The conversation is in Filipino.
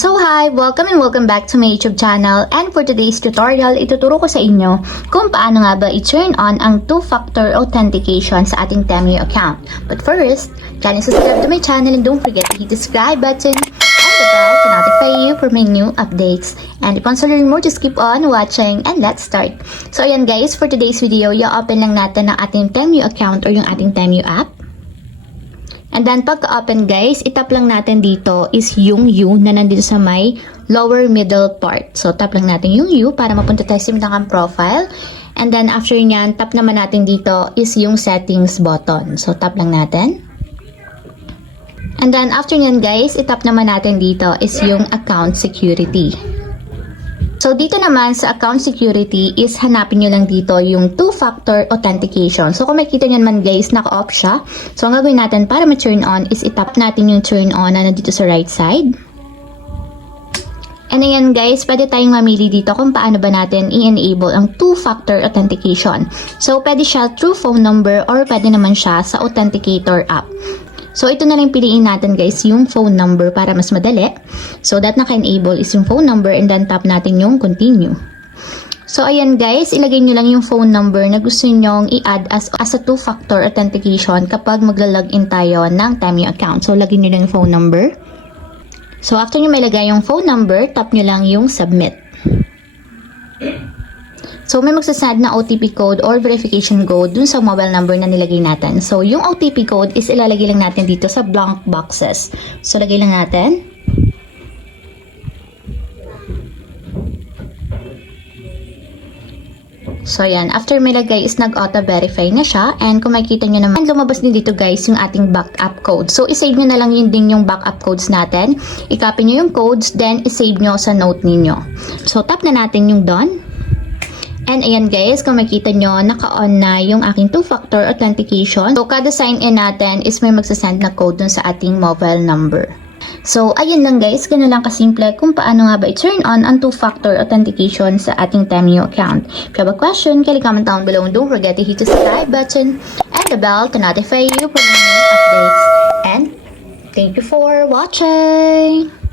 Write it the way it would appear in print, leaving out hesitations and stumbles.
So hi! Welcome and welcome back to my YouTube channel, and for today's tutorial, ituturo ko sa inyo kung paano nga ba i-turn on ang two-factor authentication sa ating TEMU account. But first, kindly subscribe to my channel and don't forget to hit the subscribe button and the bell to notify you for my new updates. And if you want to learn more, just keep on watching and let's start. So ayan guys, for today's video, i-open lang natin ang ating TEMU account or yung ating TEMU app. And then, pagka-open guys, itap lang natin dito is yung U na nandito sa may lower middle part. So, tap lang natin yung U para mapunta tayo sa minakang profile. And then, after nyan, tap naman natin dito is yung settings button. So, tap lang natin. And then, after nyan guys, itap naman natin dito is yung account security. So, dito naman sa account security is hanapin nyo lang dito yung two-factor authentication. So, kung makikita nyo naman guys, naka-off siya. So, ang gagawin natin para ma-turn on is itap natin yung turn on na nandito sa right side. And ayan guys, pwede tayong mamili dito kung paano ba natin i-enable ang two-factor authentication. So, pwede siya through phone number or pwede naman siya sa authenticator app. So, ito na lang piliin natin guys, yung phone number para mas madali. So, that naka-enable is yung phone number and then tap natin yung continue. So, ayan guys, ilagay nyo lang yung phone number na gusto nyong i-add as a two-factor authentication kapag magla-login tayo ng TEMU account. So, lagay nyo lang yung phone number. So, after nyo may lagay yung phone number, tap nyo lang yung submit. So, may magsasend na OTP code or verification code dun sa mobile number na nilagay natin. So, yung OTP code is ilalagay lang natin dito sa blank boxes. So, lagay lang natin. So, yan. After may lagay is nag-auto-verify na siya. And kung makikita nyo naman, lumabas din dito guys yung ating backup code. So, isave nyo na lang yun din yung backup codes natin. I-copy nyo yung codes, then isave nyo sa note ninyo. So, tap na natin yung done. And ayan guys, kung makita nyo, naka-on na yung aking two-factor authentication. So, kada sign-in natin is may magsasend na code dun sa ating mobile number. So, ayun lang guys, gano'n lang kasimple kung paano nga ba i-turn on ang two-factor authentication sa ating TEMU account. If you have a question, kindly comment down below and don't forget to hit the subscribe button and the bell to notify you for my new updates. And thank you for watching!